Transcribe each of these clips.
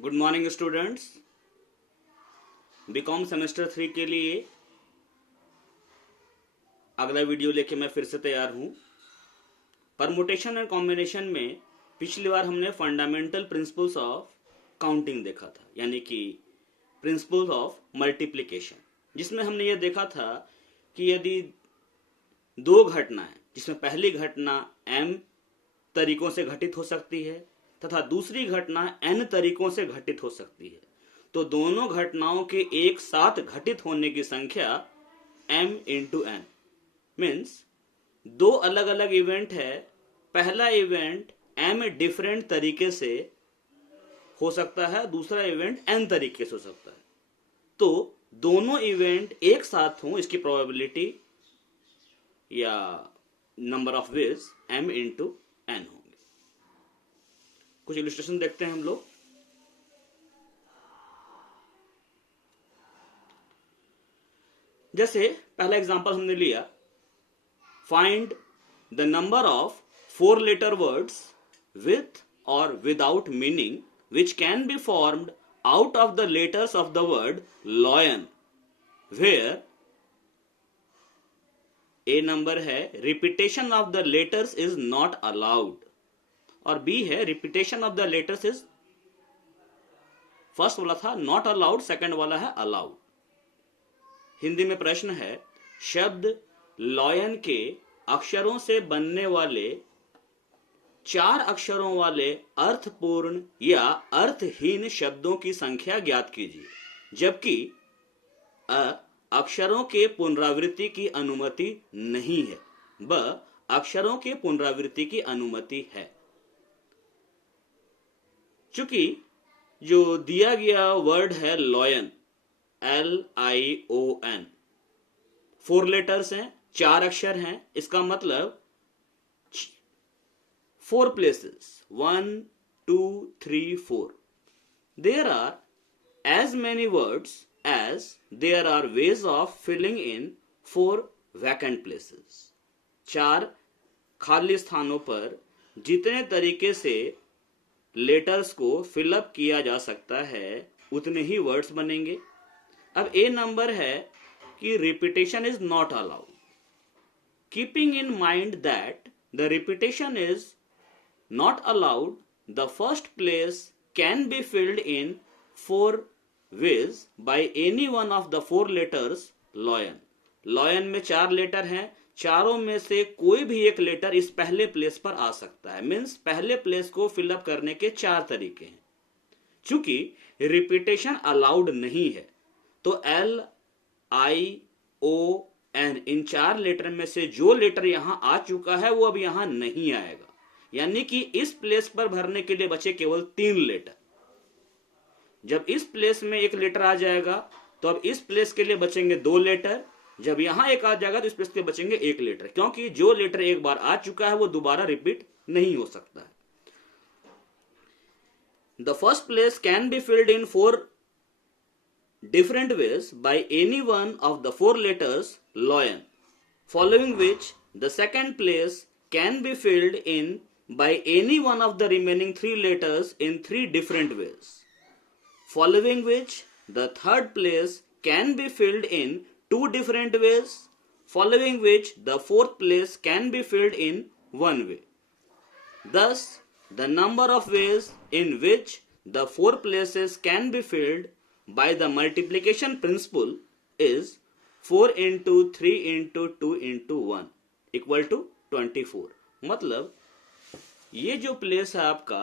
Good morning students. BCom semester 3 के लिए अगला वीडियो लेके मैं फिर से तैयार हूं। परमुटेशन एंड कॉम्बिनेशन में पिछली बार हमने फंडामेंटल प्रिंसिपल्स ऑफ काउंटिंग देखा था, यानी कि प्रिंसिपल्स ऑफ मल्टीप्लिकेशन, जिसमें हमने ये देखा था कि यदि दो घटनाएं, जिसमें पहली घटना m तरीकों से घटित हो सकती है तथा दूसरी घटना n तरीकों से घटित हो सकती है, तो दोनों घटनाओं के एक साथ घटित होने की संख्या m इंटू n मीन्स दो अलग अलग इवेंट है। पहला इवेंट m डिफरेंट तरीके से हो सकता है, दूसरा इवेंट n तरीके से हो सकता है, तो दोनों इवेंट एक साथ हों इसकी प्रोबेबिलिटी या number of ways m into n होंगे। कुछ इलस्ट्रेशन देखते हैं हम लोग। जैसे पहला एग्जांपल हमने लिया, find the number of 4 letter words with or without meaning which can be formed out of the letters of the word lion, where A number है repetition of the letters is not allowed और B है repetition of the letters is, first वाला था not allowed, second वाला है allowed. Hindi में प्रश्न है, शब्द लॉयन के अक्षरों से बनने वाले 4 अक्षरों वाले अर्थपूर्ण या अर्थहीन शब्दों की संख्या ज्ञात कीजिए, जबकि अक्षरों के पुनरावृत्ति की अनुमति नहीं है, ब अक्षरों के पुनरावृत्ति की अनुमति है। चूंकि जो दिया गया वर्ड है लॉयन, LION, 4 लेटर्स हैं, 4 अक्षर हैं, इसका मतलब 4 places, 1 2 3 4, there are as many words as there are ways of filling in 4 vacant places। 4 खाली स्थानों पर जितने तरीके से लेटर्स को फिलअप किया जा सकता है उतने ही वर्ड्स बनेंगे। अब ए नंबर है कि repetition is not allowed. Keeping in mind that the repetition is not allowed, the first place can be filled in 4 ways by any one of the 4 letters lion. Lion में 4 letter हैं, चारों में से कोई भी एक लेटर इस पहले प्लेस पर आ सकता है, मीन्स पहले प्लेस को फिलअप करने के 4 तरीके हैं। चूंकि रिपीटेशन अलाउड नहीं है तो LION इन 4 लेटर में से जो लेटर यहां आ चुका है वो अब यहां नहीं आएगा, यानी कि इस प्लेस पर भरने के लिए बचे केवल 3 लेटर। जब इस प्लेस में एक लेटर आ जाएगा तो अब इस प्लेस के लिए बचेंगे 2 लेटर, जब यहां एक आ जाएगा तो इस प्लेस के लिए बचेंगे 1 लेटर, क्योंकि जो लेटर एक बार आ चुका है वो दोबारा रिपीट नहीं हो सकता है। The first place can be filled in 4 different ways by any one of the 4 letters lion, following which the second place can be filled in by any one of the remaining 3 letters in 3 different ways, following which the third place can be filled in 2 different ways, following which the fourth place can be filled in 1 way. Thus, the number of ways in which the 4 places can be filled by the multiplication principle is 4 into 3 into 2 into 1 equal to 24। मतलब ये जो place है आपका,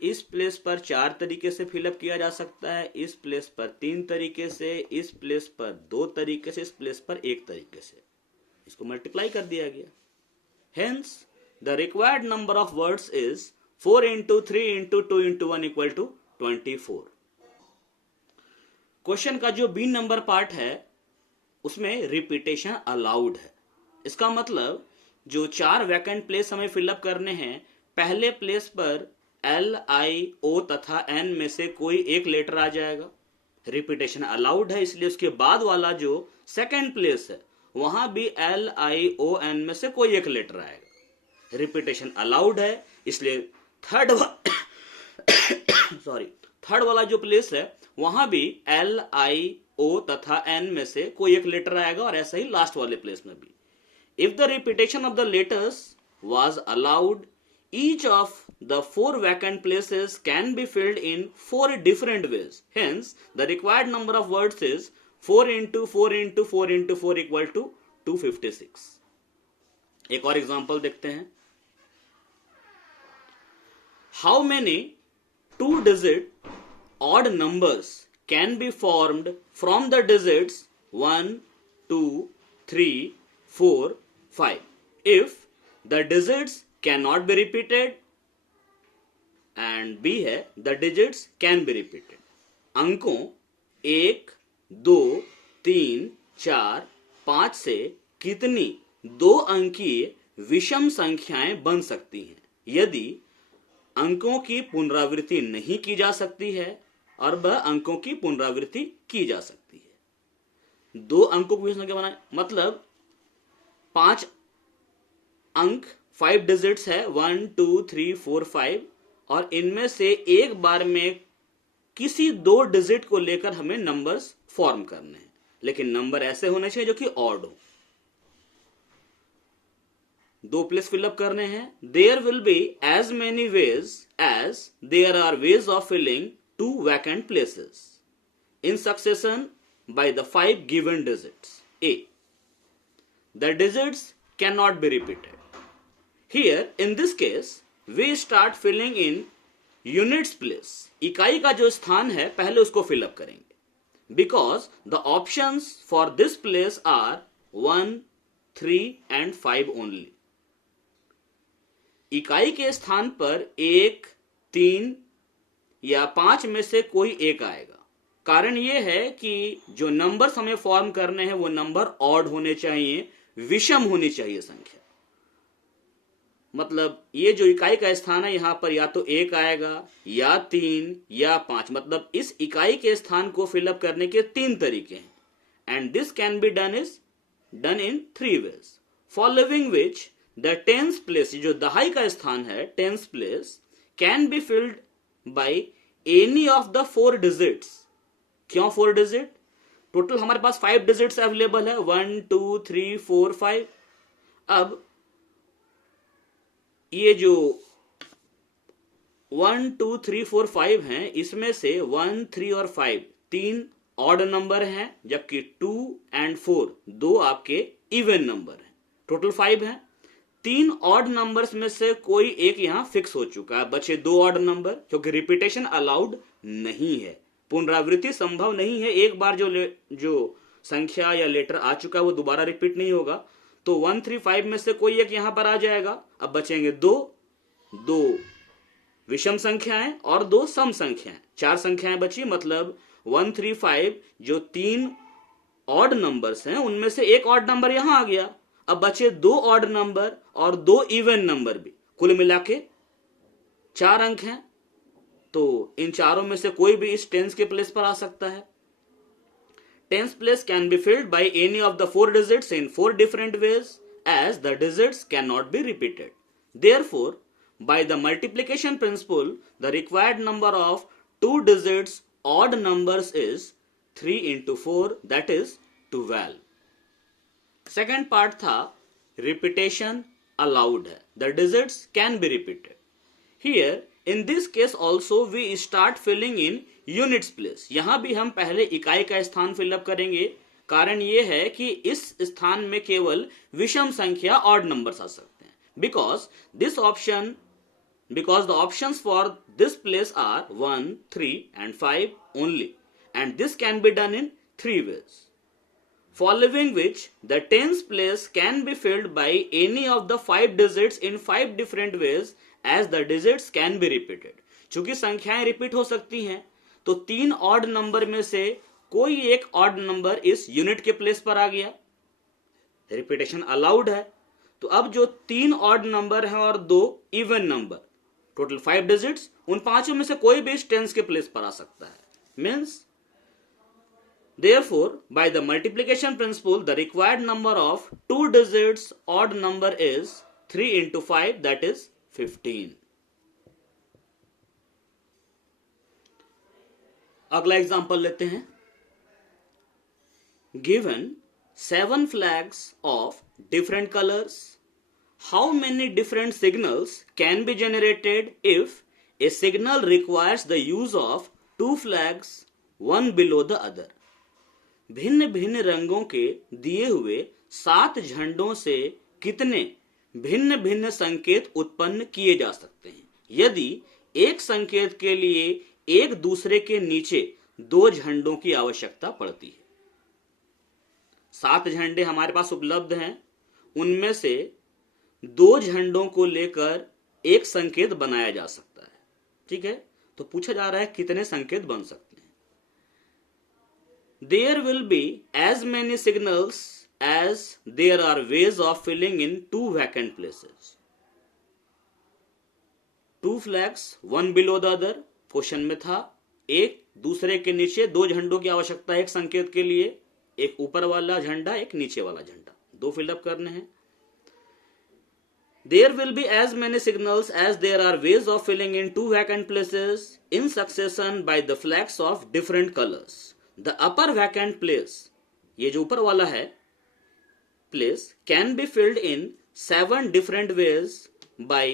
इस place पर 4 तरीके से fill up किया जा सकता है, इस प्लेस पर 3 तरीके से, इस प्लेस पर 2 तरीके से, इस प्लेस पर 1 तरीके से, इसको मल्टीप्लाई कर दिया गया। Hence, the required number of words is 4 into 3 into 2 into 1 equal to 24। Question का जो बी नंबर पार्ट है उसमें रिपीटेशन अलाउड है। इसका मतलब जो 4 वैकेंट प्लेस हमें फिलअप करने हैं, पहले प्लेस पर LIO तथा N में से कोई एक लेटर आ जाएगा, रिपीटेशन अलाउड है, इसलिए उसके बाद वाला जो सेकेंड प्लेस है वहां भी LION में से कोई एक लेटर आएगा, रिपीटेशन अलाउड है, इसलिए थर्ड वाला जो प्लेस है वहां भी एल आई ओ तथा एन में से कोई एक लेटर आएगा और ऐसा ही लास्ट वाले प्लेस में भी. If the repetition of the letters was allowed, each of the four vacant places can be filled in four different ways. Hence, the required number of words is 4 into 4 into 4 into 4 equal to 256. एक और example देखते हैं. How many two-digit odd numbers can be formed from the digits 1, 2, 3, 4, 5 if the digits cannot be repeated and B है the digits can be repeated. अंकों 1, 2, 3, 4, 5 से कितनी दो अंकीय विषम संख्याएं बन सकती हैं यदि अंकों की पुनरावृत्ति नहीं की जा सकती है और वह अंकों की पुनरावृत्ति की जा सकती है. दो अंकों की विषम संख्या बनाए मतलब 5 अंक 5 डिजिट्स है 1, 2, 3, 4, 5 और इनमें से एक बार में किसी दो डिजिट को लेकर हमें नंबर्स फॉर्म करने हैं, लेकिन नंबर ऐसे होने चाहिए जो कि ऑड हो. दो प्लेस फिलअप करने हैं. There will be as many ways as there are ways of filling two vacant places in succession by the 5 given digits. A the digits cannot be repeated. Here in this case we start filling in units place. इकाई का जो स्थान है पहले उसको fill up करेंगे because the options for this place are 1, 3 and 5 only. इकाई के स्थान पर 1, 3 या 5 में से कोई एक आएगा. कारण यह है कि जो नंबर्स हमें फॉर्म करने हैं वो नंबर ऑड होने चाहिए, विषम होनी चाहिए संख्या. मतलब ये जो इकाई का स्थान है यहां पर या तो 1 आएगा या 3 या 5. मतलब इस इकाई के स्थान को फिलअप करने के 3 तरीके हैं. And this can be done in 3 ways following which the tens place, जो दहाई का स्थान है tens place, can be filled by any of the 4 digits. क्यों 4 डिजिट? टोटल हमारे पास 5 डिजिट्स अवेलेबल है 1, 2, 3, 4, 5. अब ये जो 1, 2, 3, 4, 5 हैं इसमें से 1, 3 और 5 3 ऑड नंबर हैं जबकि 2 और 4 दो आपके इवन नंबर हैं. टोटल 5 हैं. 3 ऑड नंबर्स में से कोई एक यहां फिक्स हो चुका है, बचे 2 ऑड नंबर क्योंकि रिपीटेशन अलाउड नहीं है, पुनरावृत्ति संभव नहीं है. एक बार जो संख्या या लेटर आ चुका है वो दोबारा रिपीट नहीं होगा. तो 1, 3, 5 में से कोई एक यहां पर आ जाएगा. अब बचेंगे दो विषम संख्याएं और 2 सम संख्याएं. 4 संख्याएं बची. मतलब 1, 3, 5 जो 3 ऑड नंबर्स हैं उनमें से एक ऑड नंबर यहां आ गया. अब बचे 2 ऑड नंबर और 2 इवन नंबर भी. कुल मिला के 4 अंक हैं. तो इन चारों में से कोई भी इस टेंस के प्लेस पर आ सकता है. Tens place can be filled by any of the 4 digits in 4 different ways as the digits cannot be repeated. Therefore, by the multiplication principle, the required number of 2 digits odd numbers is 3 into 4, that is 12. Second part था repetition allowed है. The digits can be repeated. Here, in this case also we start filling in units place. यहां भी हम पहले इकाई का स्थान fill up करेंगे. कारण यह है कि इस स्थान में केवल विषम संख्या ऑड नंबर्स आ सकते हैं. Because the options for this place are 1, 3 and 5 only and this can be done in 3 ways following which the tens place can be filled by any of the 5 digits in 5 different ways as the digits can be repeated. चूंकि संख्याएं repeat हो सकती हैं तो 3 odd number में से कोई एक ऑड नंबर इस यूनिट के प्लेस पर आ गया. रिपीटेशन अलाउड है. तो अब जो 3 ऑड नंबर हैं और 2 इवन नंबर, टोटल 5 डिजिट्स, उन पांचों में से कोई भी इस टेंस के प्लेस पर आ सकता है. Means therefore by the multiplication principle the required number of 2 digits odd number is 3 into 5, that is 15. अगला एग्जांपल लेते हैं। Given 7 flags of different colors, how many different signals can be generated if a signal requires the use of 2 flags, one below the other? भिन्न भिन्न रंगों के दिए हुए 7 झंडों से कितने भिन्न भिन्न संकेत उत्पन्न किए जा सकते हैं यदि एक संकेत के लिए एक दूसरे के नीचे 2 झंडों की आवश्यकता पड़ती है। 7 झंडे हमारे पास उपलब्ध हैं, उनमें से 2 झंडों को लेकर एक संकेत बनाया जा सकता है। ठीक है, तो पूछा जा रहा है कितने संकेत बन सकते हैं। There will be as many signals as there are ways of filling in 2 vacant places. 2 flags, one below the other. Question में था एक दूसरे के नीचे 2 झंडों की आवश्यकता है एक संकेत के लिए, एक ऊपर वाला झंडा एक नीचे वाला झंडा, 2 फिलअप करने हैं। There will be as many signals as there are ways of filling in 2 vacant places in succession by the flags of different colors. The upper vacant place, ये जो ऊपर वाला है place, can be filled in 7 different ways by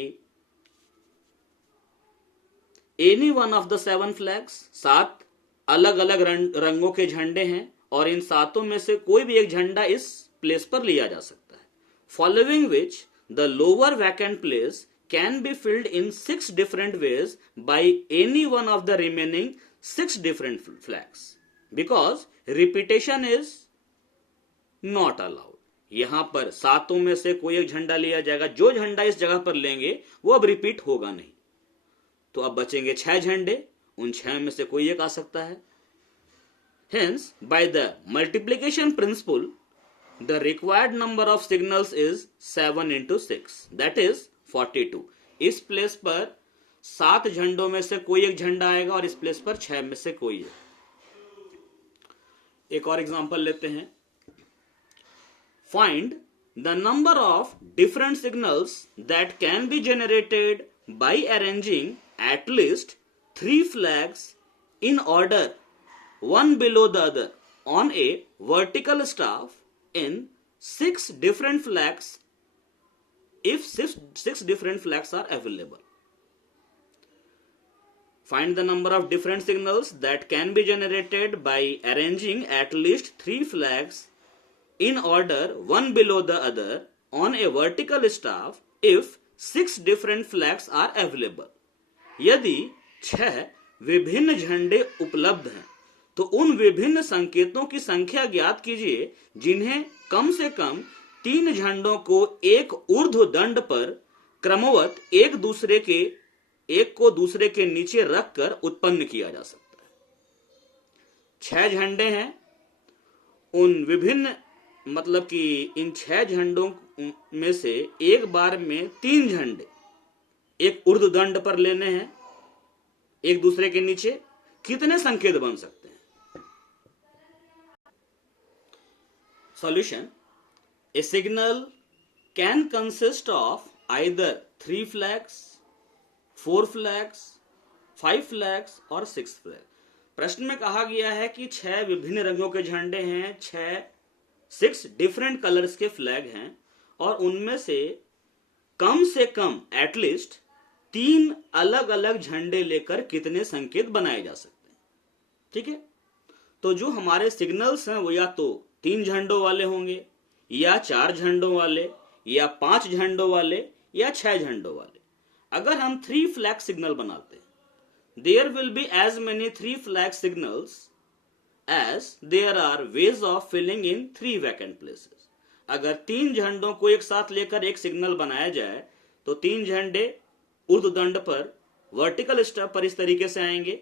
any one of the 7 flags. 7 अलग अलग रंगों के झंडे हैं और इन 7 में से कोई भी एक झंडा इस प्लेस पर लिया जा सकता है। Following which the lower vacant place can be filled in 6 different ways by any one of the remaining 6 different flags. Because repetition is not allowed. यहां पर 7 में से कोई एक झंडा लिया जाएगा, जो झंडा इस जगह पर लेंगे वो अब रिपीट होगा नहीं। तो अब बचेंगे 6 झंडे, उन 6 में से कोई एक आ सकता है। Hence, by the multiplication principle, the required number of signals is 7 into 6, that is 42. इस प्लेस पर 7 झंडों में से कोई एक झंडा आएगा और इस प्लेस पर 6 में से कोई एक। एक और एग्जांपल लेते हैं। Find the number of different signals that can be generated by arranging at least 3 flags in order, one below the other, on a vertical staff in 6 different flags if 6 different flags are available. Find the number of different signals that can be generated by arranging at least 3 flags in order, one below the other, on a vertical staff if 6 different flags are available. यदि 6 विभिन्न झंडे उपलब्ध हैं तो उन विभिन्न संकेतों की संख्या ज्ञात कीजिए जिन्हें कम से कम 3 झंडों को एक ऊर्ध्वदंड पर क्रमवत एक को दूसरे के नीचे रखकर उत्पन्न किया जा सकता है। 6 झंडे हैं, उन विभिन्न मतलब कि इन 6 झंडों में से एक बार में 3 झंडे एक ऊर्ध्वदंड पर लेने हैं एक दूसरे के नीचे। कितने संकेत बन सकते हैं? Solution: A signal can consist of either 3 flags, 4 flags, 5 flags और 6 flags. प्रश्न में कहा गया है कि 6 विभिन्न रंगों के झंडे हैं, 6 डिफरेंट कलर्स के फ्लैग हैं और उनमें से कम एटलीस्ट 3 अलग अलग झंडे लेकर कितने संकेत बनाए जा सकते हैं। ठीक है, तो जो हमारे सिग्नल्स हैं वो या तो 3 झंडों वाले होंगे या 4 झंडों वाले या 5 झंडों वाले या 6 झंडों वाले। अगर हम 3 फ्लैग सिग्नल बनाते हैं, there will be as many 3 flag signals as there are ways of filling in 3 vacant places. अगर 3 झंडों को एक साथ लेकर एक सिग्नल बनाया जाए तो 3 झंडे ऊर्ध्वदंड पर वर्टिकल स्टेप पर इस तरीके से आएंगे।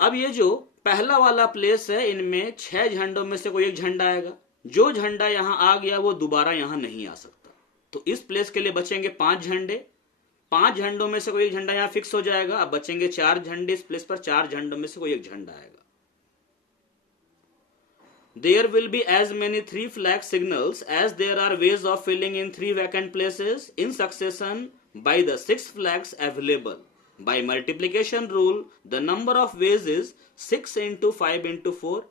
अब ये जो पहला वाला प्लेस है, इनमें 6 झंडों में से कोई एक झंडा आएगा। जो झंडा यहां आ गया वो दोबारा यहां नहीं आ सकता, तो इस प्लेस के लिए बचेंगे 5 झंडे। 5 झंडों में से कोई एक झंडा यहां फिक्स हो जाएगा। अब बचेंगे 4 झंडे इस प्लेस पर, 4 झंडों में से कोई एक झंडा आएगा। There will be as many 3 flag signals as there are ways of filling in 3 vacant places in succession by the 6 flags available, by multiplication rule, the number of ways is 6 into 5 into 4,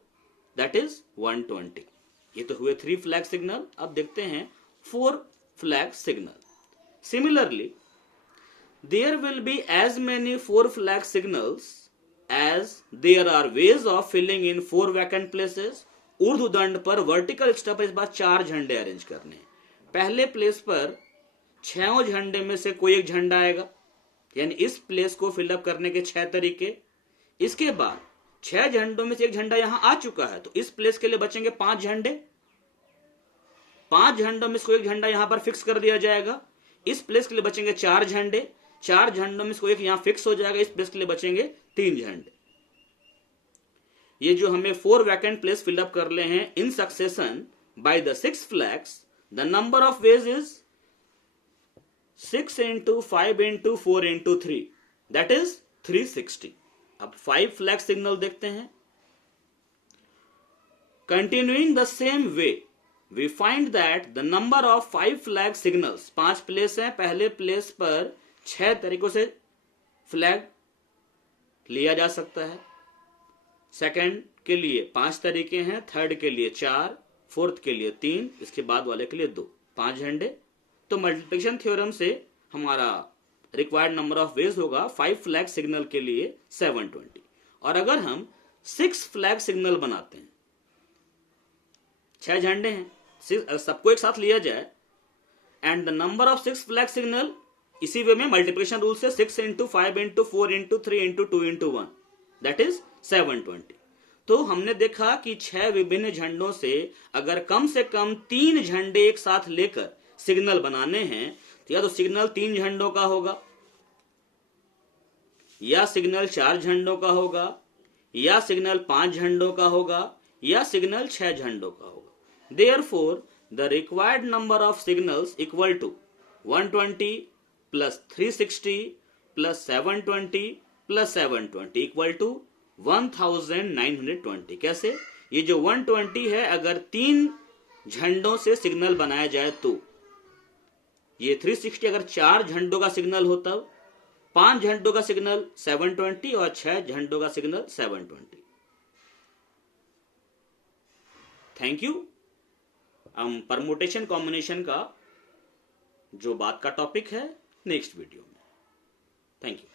that is 120. ये तो हुए 3 flag signal. अब देखते हैं 4 flag signal. Similarly, there will be as many 4 flag signals as there are ways of filling in 4 vacant places. ऊर्ध्वदंड पर vertical step पर इस बार 4 झंडे अरेंज करने हैं. पहले प्लेस पर 6 झंडे में से कोई एक झंडा आएगा, यानी इस प्लेस को फिलअप करने के 6 तरीके. इसके बाद 6 झंडों में से एक झंडा यहां आ चुका है, तो इस प्लेस के लिए बचेंगे 5 झंडे. 5 झंडों में से कोई एक झंडा यहां पर फिक्स कर दिया जाएगा. इस प्लेस के लिए बचेंगे 4 झंडे. 4 झंडों में से कोई एक यहां फिक्स हो जाएगा. इस प्लेस के लिए बचेंगे 3 झंडे. ये जो हमें 4 वैकेंट प्लेस फिलअप कर ले हैं इन succession by the 6 flags, the number of ways is 6 into 5 into 4 into 3, that is 360. अब 5 flag signal देखते हैं. Continuing the same way, we find that the number of 5 flag signals, 5 place हैं. पहले place पर 6 तरीकों से फ्लैग लिया जा सकता है. सेकंड के लिए 5 तरीके हैं, थर्ड के लिए 4, फोर्थ के लिए 3, इसके बाद वाले के लिए 2. 5 झंडे. तो मल्टीप्लिकेशन थ्योरम से हमारा रिक्वायर्ड नंबर ऑफ वेज होगा 5 फ्लैग सिग्नल के लिए 720. और अगर हम 6 फ्लैग सिग्नल बनाते हैं, 6 झंडे हैं, सबको एक साथ लिया जाए, and the number of 6 flag signal इसी वे में मल्टीप्लिकेशन रूल से 6 into 5 into 4 into 3 into 2 into 1, that is 720. तो हमने देखा कि 6 विभिन्न झंडों से अगर कम से कम 3 झंडे एक साथ लेकर सिग्नल बनाने हैं, तो या तो सिग्नल 3 झंडों का होगा, या सिग्नल 4 झंडों का होगा, या सिग्नल 5 झंडों का होगा, या सिग्नल 6 झंडों का होगा. Therefore the required number of signals equal to 120 plus 360 plus 720 plus 720 equal to 1920. कैसे? ये जो 120 है, अगर 3 झंडों से सिग्नल बनाया जाए तो ये 360 अगर 4 झंडों का सिग्नल होता, 5 झंडों का सिग्नल 720 और 6 झंडों का सिग्नल 720. Thank you. हम परमुटेशन कॉम्बिनेशन का जो बात का टॉपिक है नेक्स्ट वीडियो में. Thank you.